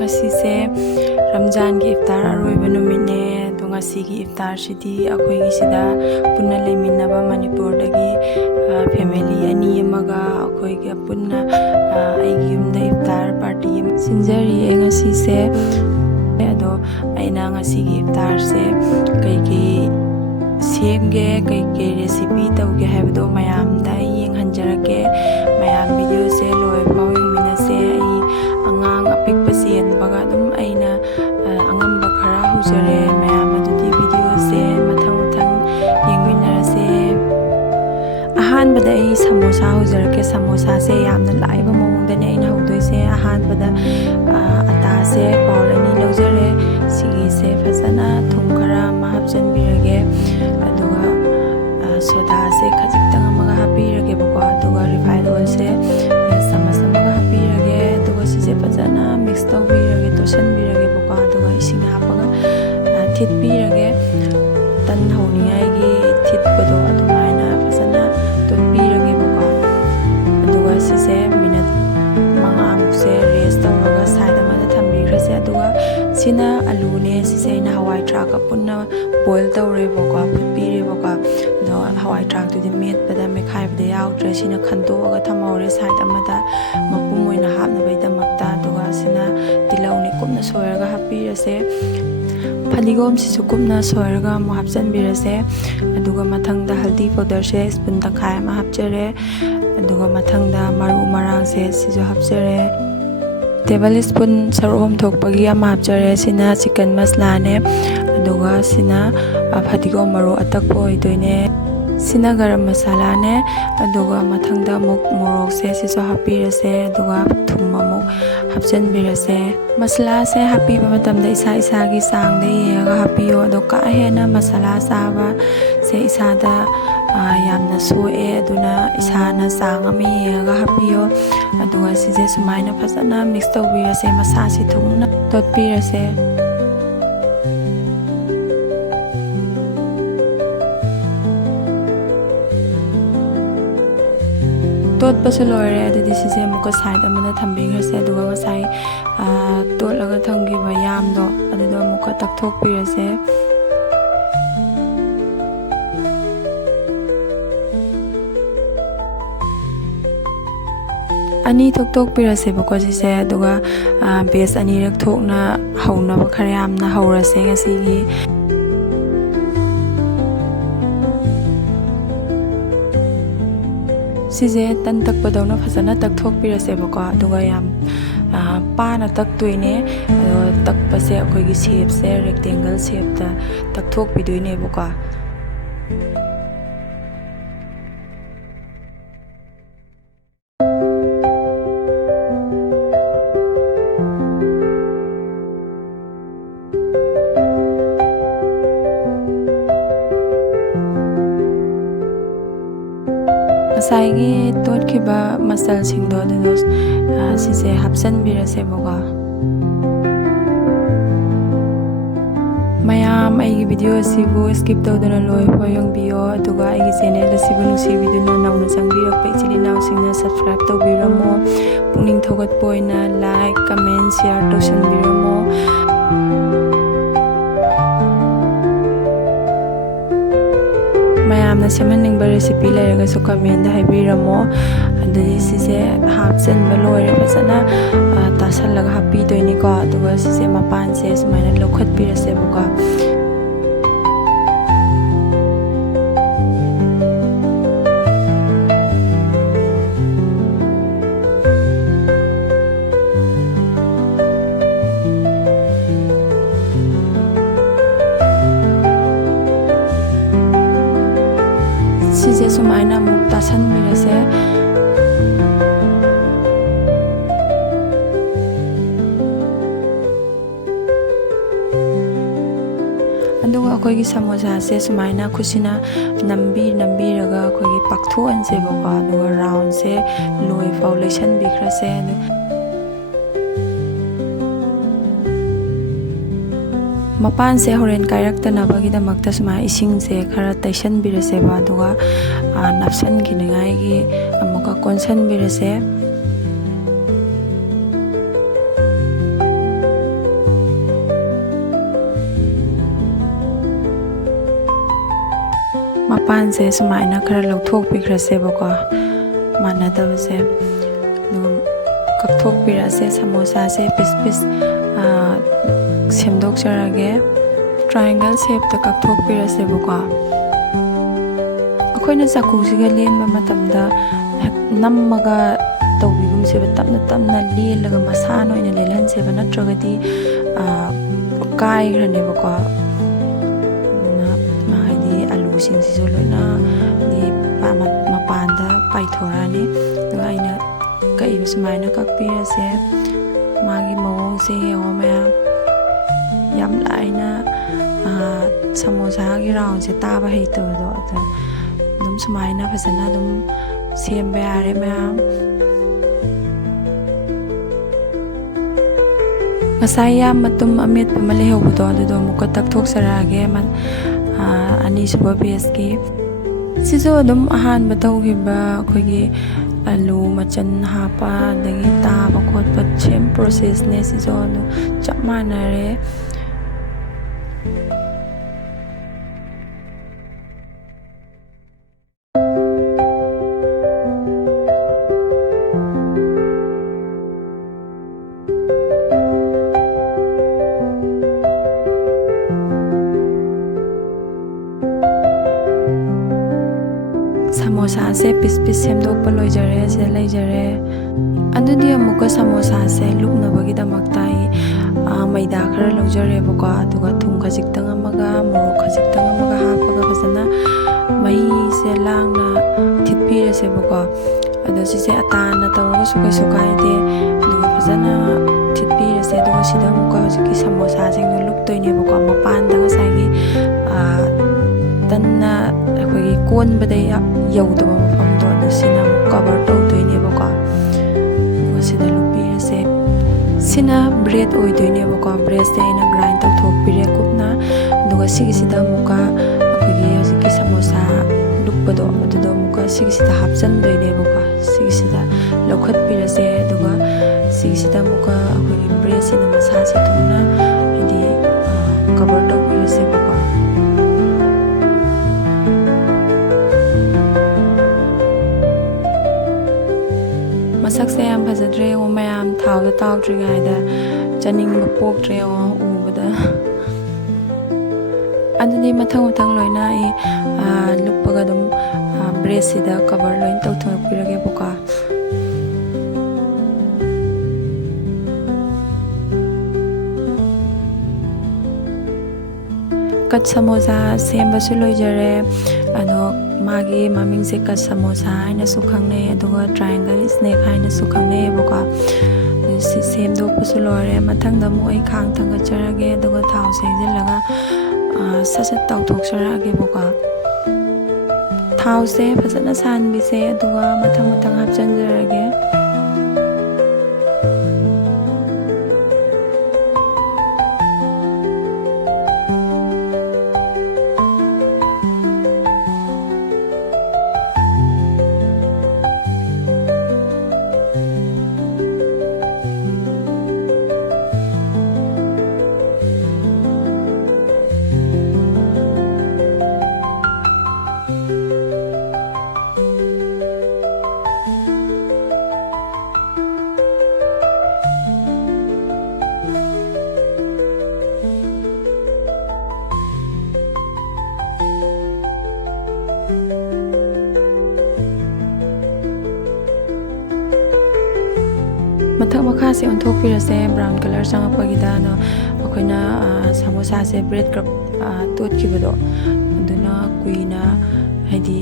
Ngasi Ramzan ki iftar aroiba numine to ngasi ki iftar sidi akhoi gi sida punna leiminaba Manipur dagi family ani amaga akhoi gi punna aigi yumda iftar party sinjari ngasi se ado aina ngasi ki iftar se kai semge kai recipe tauge habdo mayam da yenghanjarake mayam video se loi pawing minase ai angang apik pasien baga dum aina angamba khara hujare mayam adudi video se mathang yengminarase ahan bada ai samosa hujarake samosa se yamna laiba mongda ne aina hudoi se ahan bada ata se paulani lojare sigi se fazana thum khara mahapjan birage aduga soda se khajitang amaga hapirage bako aduga refined oil se samas amaga hapirage aduga sise fazana mix tawbirage toshan birage bako aduga ising hapaga thit birage tan hauningai gi thit pado adumaina fazana ton birage bako aduga sise minute manga amse rest tawraga side amada thambirase aduga sina alu ne sise na hawai track punna boil tawre bako putpire bako do hawai track to the meat bada me khai bada yaudre sina khanto aga thamore side amada mapum oina hapna baida makta aduga sina tilau ne kumna soiraga hapirase Padigom si sukumna soiraga mo hapjan birase aduga mathangda haldi powder se spoon takai ma hapjare aduga mathangda maru marang se sijo hapjare tablespoon sarom thokpagi ama hapjare sina chicken masala ne aduga sina padigom maru atakpo oidoine sina garam masala ne aduga mathangda morok se sijo hapirase aduga thum amuk hapjan birase masala se happy matamda isa gi sang de yega happy o do ka hena masala saba se isa da yamna soe aduna isa na sang ami yega happy o aduga sije sumaina phasana mix tawbirase masa si thungna totpirase tot pasu loire adudi sise muka side amana thambirase aduga ngasai tot laga thangi ba yam do adudo muka takthok pirase ani tok pirase bako sise aduga base ani rak thokna hauna ba khare amna haurase ngasi gi sije tan tak padawna phasana tak thok pirase bako aduga yam pana tak tuine tak pase akoi gi shape se rectangle shape ta tak thok piduine bako saigi tot khiba masal singdo dos sise hapsan birase boga mayam aigi video sibu skip tawdana loi poyong bio aduga aigi channel asibu nusi video na nauna changbirak pe chili naw singna subscribe tawbiramo pungning thogat poina like comment share tosan biramo mayamna semaningba recipe layraga su comment da haibiramo adudi sise hapsan ba loire fasana tasallaga happy doini ko aduga sise mapan se sumaina lokhat pirase buka sije sumaina mukta san birase aduga akoi gi samosa se sumaina khusina nambiraga akoi gi pakthu anse bako aduga round se loi foundation bikrase mapan se horen kairak tanabagi da makta suma ising se khara taisan birase ba aduga napsan giningai gi amuka konsan birase ꯃꯄꯥꯟꯁꯦ ꯁꯨꯃꯥꯏꯅ ꯈꯔ ꯂꯧꯊꯣꯛꯄꯤꯈ꯭ꯔꯁꯦꯕꯀꯣ ꯃꯥꯟꯅꯗꯕꯁꯦ ꯑꯗꯨꯒ ꯀꯛꯊꯣꯛꯄꯤꯔꯁꯦ ꯁꯃꯣꯁꯥꯁꯦ piece piece ꯁꯦꯝꯗꯣꯛꯆꯔꯒꯦ triangle ꯁꯦꯞꯇ ꯀꯛꯊꯣꯛꯄꯤꯔꯁꯦꯕꯀꯣ ꯑꯩꯈꯣꯏꯅ ꯆꯥꯀꯨꯁꯤꯒ ꯂꯦꯟꯕ ꯃꯇꯝꯗ ꯅꯝꯃꯒ ꯇꯧꯕꯤꯒꯨꯝꯁꯦꯕ ꯇꯞꯅ ꯇꯞꯅ ꯂꯦꯜꯂꯒ ꯃꯁꯥꯅ ꯑꯣꯏꯅ ꯂꯦꯜꯍꯟꯁꯦꯕ ꯅꯠꯇ꯭ꯔꯒꯗꯤ ꯀꯥꯏꯈ꯭ꯔꯅꯦꯕꯀꯣ ꯑꯗꯨꯅ ꯍꯥꯏꯗꯤ ꯑꯂꯨꯁꯤꯡꯁꯤꯁꯨ ꯂꯣꯏꯅ ꯃꯄꯥꯟꯗ ꯄꯥꯏꯊꯣꯔꯛꯑꯅꯤ ꯑꯗꯨꯒ ꯑꯩꯅ ꯀꯛꯏꯕ ꯁꯨꯃꯥꯏꯅ ꯀꯛꯄꯤꯔꯁꯦ ꯃꯥꯒꯤ ꯃꯑꯣꯡꯁꯦ ꯌꯦꯡꯉꯣ ꯃꯌꯥꯝ ꯌꯥꯝ ꯂꯥꯏꯅ ꯁꯃꯣꯁꯥꯒꯤ ꯔꯥꯎꯟꯁꯦ ꯇꯥꯕ ꯍꯩꯇꯕꯗꯣ ꯑꯗꯨꯝ ꯁꯨꯃꯥꯏꯅ ꯐꯖꯅ ꯑꯗꯨꯝ ꯁꯦꯝꯕ ꯌꯥꯔꯦ ꯃꯌꯥꯝ ꯉꯁꯥꯏ ꯌꯥꯝ ꯃꯇꯨꯝ ꯑꯃꯦꯠꯄ ꯑꯃ ꯂꯩꯍꯧꯕꯗꯣ ꯑꯗꯨꯗꯣ ꯑꯃꯨꯛꯀ ꯇꯛꯊꯣꯛꯆꯔꯛꯑꯒꯦ ꯑꯅꯤꯁꯨꯕ ꯕꯦꯁꯀꯤ ꯁꯤꯁꯨ ꯑꯗꯨꯝ ꯑꯍꯥꯟꯕ ꯇꯧꯈꯤꯕ ꯑꯩꯈꯣꯏꯒꯤ ꯑꯂꯨ ꯃꯆꯟ ꯍꯥꯞꯄ ꯑꯗꯒꯤ ꯇꯥꯕ ꯈꯣꯠꯄ ꯁꯦꯝ ꯄ꯭ꯔꯣꯁꯦꯁꯅꯦ ꯁꯤꯁꯨ ꯑꯗꯨ ꯆꯞ ꯃꯥꯟꯅꯔꯦ ꯁꯃꯣꯁꯥꯁꯦ ꯄꯤꯁ ꯄꯤꯁ ꯁꯦꯝꯗꯣꯛꯄ ꯂꯣꯏꯖꯔꯦ ꯁꯤꯗ ꯂꯩꯖꯔꯦ ꯑꯗꯨꯗꯤ ꯑꯃꯨꯛꯀ ꯁꯃꯣꯁꯥꯁꯦ ꯂꯨꯞꯅꯕꯒꯤꯗꯃꯛꯇ ꯑꯩ ꯃꯩꯗꯥ ꯈꯔ ꯂꯧꯖꯔꯦꯕꯀꯣ ꯑꯗꯨꯒ ꯊꯨꯝ ꯈꯖꯤꯛꯇꯪ ꯑꯃꯒ ꯃꯣꯔꯣꯛ ꯈꯖꯤꯛꯇꯪ ꯑꯃꯒ ꯍꯥꯞꯄꯒ ꯐꯖꯅ ꯃꯍꯤꯁꯦ ꯂꯥꯡꯅ ꯊꯤꯠꯄꯤꯔꯁꯦꯕꯀꯣ ꯑꯗꯣ ꯁꯤꯁꯦ ꯑꯇꯥꯅ ꯇꯧꯔꯒꯁꯨ ꯀꯩꯁꯨ ꯀꯥꯏꯗꯦ ꯑꯗꯨꯒ ꯐꯖꯅ ꯊꯤꯠꯄꯤꯔꯁꯦ ꯑꯗꯨꯒ ꯁꯤꯗ ꯑꯃꯨꯛꯀ ꯍꯧꯖꯤꯛꯀꯤ ꯁꯃꯣꯁꯥꯁꯤꯡꯗꯣ ꯂꯨꯞꯇꯣꯏꯅꯦꯕꯀꯣ ꯃꯄꯥꯟꯗ ꯉꯁꯥꯏꯒꯤ ꯇꯟꯅ ꯑꯩꯈꯣꯏꯒꯤ ꯀꯣꯟꯕꯗ ꯌꯧꯗꯕ ꯃꯐꯝꯗꯣ ꯑꯗꯨ ꯁꯤꯅ ꯑꯃꯨꯛ ꯀꯚꯔ ꯇꯧꯗꯣꯏꯅꯦꯕꯀꯣ ꯑꯗꯨꯒ ꯁꯤꯗ ꯂꯨꯞꯄꯤꯔꯁꯦ ꯁꯤꯅ ꯕ꯭ꯔꯦꯗ ꯑꯣꯏꯗꯣꯏꯅꯦꯕꯀꯣ ꯕ꯭ꯔꯦꯗꯁꯦ ꯑꯩꯅ ꯒ꯭ꯔꯥꯏꯟ ꯇꯧꯊꯣꯛꯄꯤꯔꯦ ꯀꯨꯞꯅ ꯑꯗꯨꯒ ꯁꯤꯒꯤꯁꯤꯗ ꯑꯃꯨꯛꯀ ꯑꯩꯈꯣꯏꯒꯤ ꯍꯧꯖꯤꯛꯀꯤ ꯁꯃꯣꯁꯥ ꯂꯨꯞꯄꯗꯣ ꯑꯗꯨꯗꯣ ꯑꯃꯨꯛꯀ ꯁꯤꯒꯤꯁꯤꯗ ꯍꯥꯞꯆꯟꯗꯣꯏꯅꯦꯕꯀꯣ ꯁꯤꯒꯤꯁꯤꯗ ꯂꯧꯈꯠꯄꯤꯔꯁꯦ ꯑꯗꯨꯒ ꯁꯤꯒꯤꯁꯤꯗ ꯑꯃꯨꯛꯀ ꯑꯩꯈꯣꯏꯒꯤ ꯕ꯭ꯔꯦꯗꯁꯤꯅ ꯃꯁꯥꯁꯦ ꯊꯨꯅ ꯍꯥꯏꯗꯤ ꯀꯚꯔ ꯇꯧꯕꯤꯔꯁꯦꯕꯀꯣ ꯃꯁꯛꯁꯦ ꯌꯥꯝ ꯐꯖꯗ꯭ꯔꯦ ꯌꯦꯡꯉꯣ ꯃꯌꯥꯝ ꯊꯥꯎꯗ ꯇꯥꯎꯗ꯭ꯔꯤꯉꯩꯗ ꯆꯥꯅꯤꯡꯕ ꯄꯣꯛꯇ꯭ꯔꯦ ꯌꯦꯡꯉꯣ ꯎꯕꯗ ꯑꯗꯨꯗꯤ ꯃꯊꯪ ꯃꯊꯪ ꯂꯣꯏꯅ ꯑꯩ ꯂꯨꯞꯄꯒ ꯑꯗꯨꯝ ꯕ꯭ꯔꯦꯗꯁꯤꯗ ꯀꯚꯔ ꯂꯣꯏꯅ ꯇꯧꯊꯣꯛꯄꯤꯔꯒꯦꯕꯀꯣ ꯀꯠ ꯁꯃꯣꯁꯥ ꯁꯦꯝꯕꯁꯨ ꯂꯣꯏꯖꯔꯦ ꯑꯗꯣ ꯃꯥꯒꯤ ꯃꯃꯤꯡꯁꯦ ꯀꯠ ꯁꯃꯣꯁꯥ ꯍꯥꯏꯅꯁꯨ ꯈꯪꯅꯩ ꯑꯗꯨꯒ ꯇ꯭ꯔꯥꯏꯡꯒꯜ ꯁ꯭ꯅꯦꯛ ꯍꯥꯏꯅꯁꯨ ꯈꯪꯅꯩꯌꯦꯕꯀꯣ ꯁꯤ ꯁꯦꯝꯗꯣꯛꯄꯁꯨ ꯂꯣꯏꯔꯦ ꯃꯊꯪꯗ ꯑꯃꯨꯛ ꯑꯩ ꯈꯥꯡ ꯊꯥꯡꯒꯠꯆꯔꯒꯦ ꯑꯗꯨꯒ ꯊꯥꯎꯁꯦ ꯍꯩꯖꯤꯜꯂꯒ ꯁꯠ ꯁꯠ ꯇꯥꯎꯊꯣꯛꯆꯔꯛꯑꯒꯦꯕꯀꯣ ꯊꯥꯎꯁꯦ ꯐꯖꯅ ꯁꯥꯍꯟꯕꯤꯁꯦ ꯑꯗꯨꯒ ꯃꯊꯪ ꯃꯊꯪ ꯍꯥꯞꯆꯤꯟꯖꯔꯒꯦ ꯃꯊꯛ ꯃꯈꯥꯁꯦ ꯑꯣꯟꯊꯣꯛꯄꯤꯔꯁꯦ ꯕ꯭ꯔꯥꯎꯟ ꯀꯂꯔ ꯆꯪꯉꯛꯄꯒꯤꯗ ꯑꯗꯣ ꯑꯩꯈꯣꯏꯅ ꯁꯃꯣꯁꯥꯁꯦ ꯕ꯭ꯔꯦꯗ ꯇꯣꯠꯈꯤꯕꯗꯣ ꯑꯗꯨꯅ ꯀꯨꯏꯅ ꯍꯥꯏꯗꯤ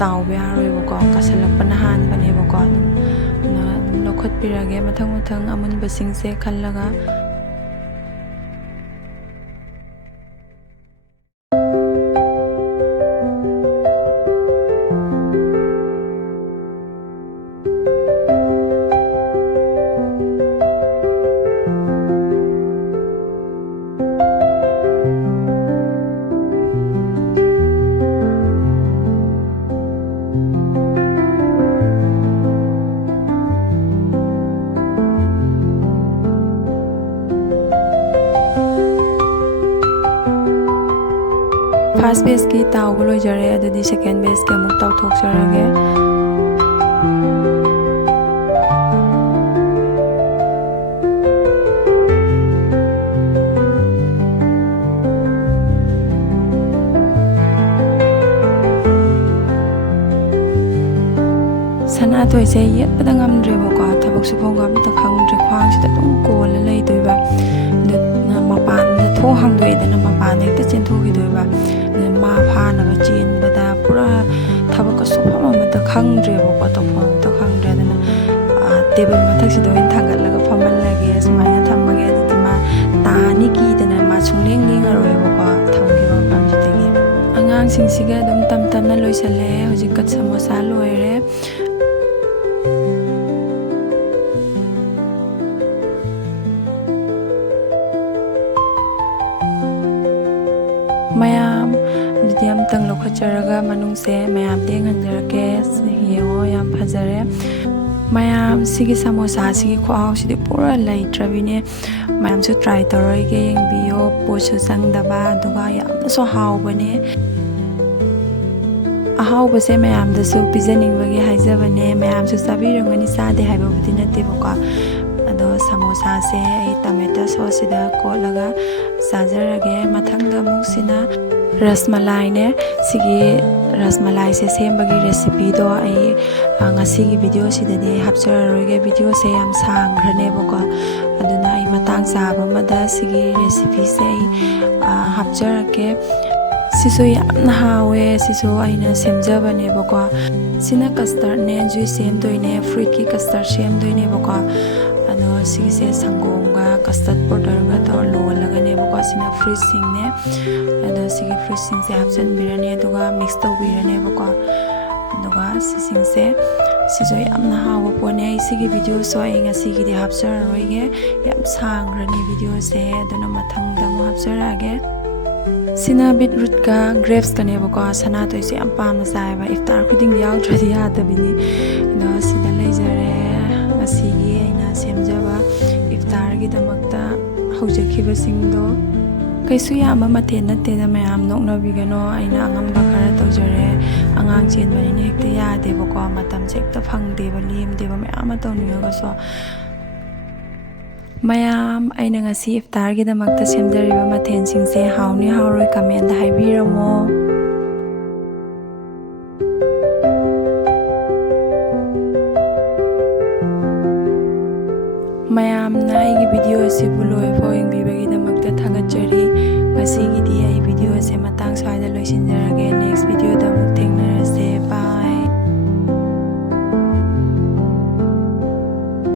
ꯇꯥꯎꯕ ꯌꯥꯔꯣꯏꯕꯀꯣ ꯀꯥꯁꯜꯂꯛꯄꯅ ꯍꯥꯟꯕꯅꯦꯕꯀꯣ ꯑꯗꯨꯅ ꯑꯗꯨꯝ ꯂꯧꯈꯠꯄꯤꯔꯒꯦ ꯃꯊꯪ ꯃꯊꯪ ꯑꯃꯨꯟꯕꯁꯤꯡꯁꯦ ꯈꯜꯂꯒ ꯐꯥꯔꯁ ꯕꯦꯁꯀꯤ ꯇꯥꯎꯕ ꯂꯣꯏꯖꯔꯦ ꯑꯗꯨꯗꯤ ꯁꯦꯀꯦꯟ ꯕꯦꯁꯀꯤ ꯑꯃꯨꯛ ꯇꯥꯎꯊꯣꯛꯆꯔꯒꯦ ꯁꯅꯥꯊꯣꯏꯁꯦ ꯌꯦꯠꯄꯗ ꯉꯝꯗ꯭ꯔꯦꯕꯀꯣ ꯊꯕꯛ ꯁꯨꯐꯝꯒ ꯑꯝꯇ ꯈꯪꯗ꯭ꯔꯦ ꯈ꯭ꯋꯥꯡꯁꯤꯗ ꯑꯗꯨꯝ ꯀꯣꯜꯂ ꯂꯩꯗꯣꯏꯕ ꯑꯗꯨꯅ ꯃꯄꯥꯟꯗ ꯊꯣꯡ ꯍꯥꯡꯗꯣꯛꯑꯦꯗꯅ ꯃꯄꯥꯟꯗ ꯍꯦꯛꯇ ꯆꯦꯟꯊꯣꯛꯈꯤꯗꯣꯏꯕ ꯑꯗꯨꯅ ꯃꯥ ꯐꯥꯅꯕ ꯆꯦꯟꯕꯗ ꯄꯨꯔꯥ ꯊꯕꯛꯀ ꯁꯨꯐꯝ ꯑꯃꯇ ꯈꯪꯗ꯭ꯔꯦꯕꯀꯣ ꯇꯧꯐꯝ ꯑꯃꯇ ꯈꯪꯗ꯭ꯔꯦ ꯑꯗꯨꯅ ꯇꯦꯕꯜ ꯃꯊꯛꯁꯤꯗ ꯑꯣꯏꯅ ꯊꯥꯡꯒꯠꯂꯒ ꯐꯝꯍꯜꯂꯒꯦ ꯁꯨꯃꯥꯏꯅ ꯊꯝꯃꯒꯦ ꯑꯗꯨꯗꯤ ꯃꯥ ꯇꯥꯅꯤ ꯀꯤꯗꯅ ꯃꯥ ꯁꯨꯡꯂꯦꯡ ꯂꯦꯡꯉꯔꯣꯏꯕꯀꯣ ꯊꯝꯈꯤꯕ ꯃꯐꯝꯁꯤꯗꯒꯤ ꯑꯉꯥꯡꯁꯤꯡꯁꯤꯒ ꯑꯗꯨꯝ ꯇꯞ ꯇꯞꯅ ꯂꯣꯏꯁꯜꯂꯛꯑꯦ ꯍꯧꯖꯤꯛ ꯁꯃꯣꯁꯥ ꯂꯣꯏꯔꯦ ꯃꯌꯥꯝ ꯑꯗꯨꯗꯤ ꯑꯝꯇꯪ ꯂꯧꯈꯠꯆꯔꯒ ꯃꯅꯨꯡꯁꯦ ꯃꯌꯥꯝꯗ ꯌꯦꯡꯍꯟꯖꯔꯛꯀꯦ ꯌꯦꯡꯉꯣ ꯌꯥꯝ ꯐꯖꯔꯦ ꯃꯌꯥꯝ ꯁꯤꯒꯤ ꯁꯃꯣꯁꯥꯁꯤꯒꯤ ꯈꯨꯍꯥꯎꯁꯤꯗꯤ ꯄꯨꯔꯥ ꯂꯩꯇ꯭ꯔꯕꯤꯅꯦ ꯃꯌꯥꯝꯁꯨ ꯇ꯭ꯔꯥꯏ ꯇꯧꯔꯒ ꯌꯦꯡꯕꯤꯌꯣ ꯄꯣꯠꯁꯨ ꯆꯪꯗꯕ ꯑꯗꯨꯒ ꯌꯥꯝꯅꯁꯨ ꯍꯥꯎꯕꯅꯦ ꯑꯍꯥꯎꯕꯁꯦ ꯃꯌꯥꯝꯗꯁꯨ ꯄꯤꯖꯅꯤꯡꯕꯒꯤ ꯍꯥꯏꯖꯕꯅꯦ ꯃꯌꯥꯝꯁꯨ ꯆꯥꯕꯤꯔꯝꯒꯅꯤ ꯆꯥꯗꯦ ꯍꯥꯏꯕꯕꯨꯗꯤ ꯅꯠꯇꯦꯕꯀꯣ ꯑꯗꯣ ꯁꯃꯣꯁꯥꯁꯦ ꯑꯩ ꯇꯣꯃꯦꯇꯣ ꯁꯣꯁꯁꯤꯗ ꯀꯣꯠꯂꯒ ꯆꯥꯖꯔꯒꯦ ꯃꯊꯪꯗ ꯑꯃꯨꯛ ꯁꯤꯅ ꯔꯁꯃꯂꯥꯏꯅꯦ ꯁꯤꯒꯤ ꯔꯁꯃꯂꯥꯏꯁꯦ ꯁꯦꯝꯕꯒꯤ ꯔꯦꯁꯤꯄꯤꯗꯣ ꯑꯩ ꯉꯁꯤꯒꯤ ꯚꯤꯗꯤꯑꯣꯁꯤꯗꯗꯤ ꯑꯩ ꯍꯥꯞꯆꯔꯔꯣꯏꯒꯦ ꯚꯤꯗꯤꯑꯣꯁꯦ ꯌꯥꯝ ꯁꯥꯡꯈ꯭ꯔꯅꯦꯕꯀꯣ ꯑꯗꯨꯅ ꯑꯩ ꯃꯇꯥꯡ ꯆꯥꯕ ꯑꯃꯗ ꯁꯤꯒꯤ ꯔꯦꯁꯤꯄꯤꯁꯦ ꯑꯩ ꯍꯥꯞꯆꯔꯛꯀꯦ ꯁꯤꯁꯨ ꯌꯥꯝꯅ ꯍꯥꯎꯋꯦ ꯁꯤꯁꯨ ꯑꯩꯅ ꯁꯦꯝꯖꯕꯅꯦꯕꯀꯣ ꯁꯤꯅ ꯀꯁꯇꯔꯠꯅꯦ ꯖꯨꯏꯁ ꯁꯦꯝꯗꯣꯏꯅꯦ ꯐ꯭ꯔꯨꯏꯠꯀꯤ ꯀꯁꯇꯔꯠ ꯁꯦꯝꯗꯣꯏꯅꯦꯕꯀꯣ ꯑꯗꯣ ꯁꯤꯒꯤꯁꯦ ꯁꯪꯒꯣꯝꯒ ꯀꯁꯇꯔꯠ ꯄꯥꯎꯗꯔꯒ ꯇꯧꯔ ꯂꯣꯜꯂꯒꯅꯦꯕꯀꯣꯁꯤꯅ ꯐ꯭ꯔꯨꯏꯠꯁꯤꯡꯅꯦ ꯑꯗꯣ ꯁꯤꯒꯤ ꯐ꯭ꯔꯨꯏꯠꯁꯤꯡꯁꯦ ꯍꯥꯞꯆꯤꯟꯕꯤꯔꯅꯤ ꯑꯗꯨꯒ ꯃꯤꯛꯁ ꯇꯧꯕꯤꯔꯅꯦꯕꯀꯣ ꯑꯗꯨꯒ ꯁꯤꯁꯤꯡꯁꯦ ꯁꯤꯁꯨ ꯌꯥꯝꯅ ꯍꯥꯎꯕ ꯄꯣꯠꯅꯦ ꯑꯩ ꯁꯤꯒꯤ ꯚꯤꯗꯤꯑꯣꯁꯨ ꯑꯩ ꯉꯁꯤꯒꯤꯗꯤ ꯍꯥꯞꯆꯔꯔꯣꯏꯒꯦ ꯌꯥꯝ ꯁꯥꯡꯈ꯭ꯔꯅꯤ ꯚꯤꯗꯤꯑꯣꯁꯦ ꯑꯗꯨꯅ ꯃꯊꯪꯗ ꯑꯃꯨꯛ ꯍꯥꯞꯆꯔꯛꯑꯒꯦ ꯁꯤꯅ ꯕꯤꯠꯔꯨꯠꯀ ꯒ꯭ꯔꯦꯞꯁꯀꯅꯦꯕꯀꯣ ꯁꯅꯥꯊꯣꯏꯁꯦ ꯌꯥꯝ ꯄꯥꯝꯅ ꯆꯥꯏꯕ ꯏꯐꯇꯥꯔ ꯈꯨꯗꯤꯡ ꯌꯥꯎꯗ꯭ꯔꯗꯤ ꯌꯥꯗꯕꯤꯅꯤ ꯑꯗꯣ ꯁꯤꯗ ꯂꯩꯖꯔꯦ ꯉꯁꯤꯒꯤ ꯑꯩꯅ ꯁꯦꯝꯖꯕ ꯏꯐꯇꯥꯔꯒꯤꯗꯃꯛꯇ ꯍꯧꯖꯈꯤꯕꯁꯤꯡꯗꯣ ꯀꯩꯁꯨ ꯌꯥꯝꯕ ꯃꯊꯦꯜ ꯅꯠꯇꯦꯗ ꯃꯌꯥꯝ ꯅꯣꯛꯅꯕꯤꯒꯅꯣ ꯑꯩꯅ ꯑꯉꯝꯕ ꯈꯔ ꯇꯧꯖꯔꯦ ꯑꯉꯥꯡ ꯆꯦꯟꯕꯅꯤꯅ ꯍꯦꯛꯇ ꯌꯥꯗꯦꯕꯀꯣ ꯃꯇꯝꯁꯦ ꯍꯦꯛꯇ ꯐꯪꯗꯦꯕ ꯂꯦꯝꯗꯦꯕ ꯃꯌꯥꯝ ꯑꯃ ꯇꯧꯅꯤꯡꯉꯒꯁꯨ ꯃꯌꯥꯝ ꯑꯩꯅ ꯉꯁꯤ ꯏꯐꯇꯥꯔꯒꯤꯗꯃꯛꯇ ꯁꯦꯝꯖꯔꯤꯕ ꯃꯊꯦꯜꯁꯤꯡꯁꯦ ꯍꯥꯎꯅꯤ ꯍꯥꯎꯔꯣꯏ ꯀꯃꯦꯟꯗ ꯍꯥꯏꯕꯤꯔꯝꯃꯣ ꯃꯌꯥꯝꯅ ꯑꯩꯒꯤ ꯚꯤꯗꯤꯑꯣ ꯑꯁꯤꯕꯨ ꯂꯣꯏꯐꯥꯎ ꯌꯦꯡꯕꯤꯕꯒꯤꯗꯃꯛꯇ ꯊꯥꯒꯠꯆꯔꯤ ꯉꯁꯤꯒꯤꯗꯤ ꯑꯩ ꯚꯤꯗꯤꯑꯣ ꯑꯁꯦ ꯃꯇꯥꯡ ꯁ꯭ꯋꯥꯏꯗ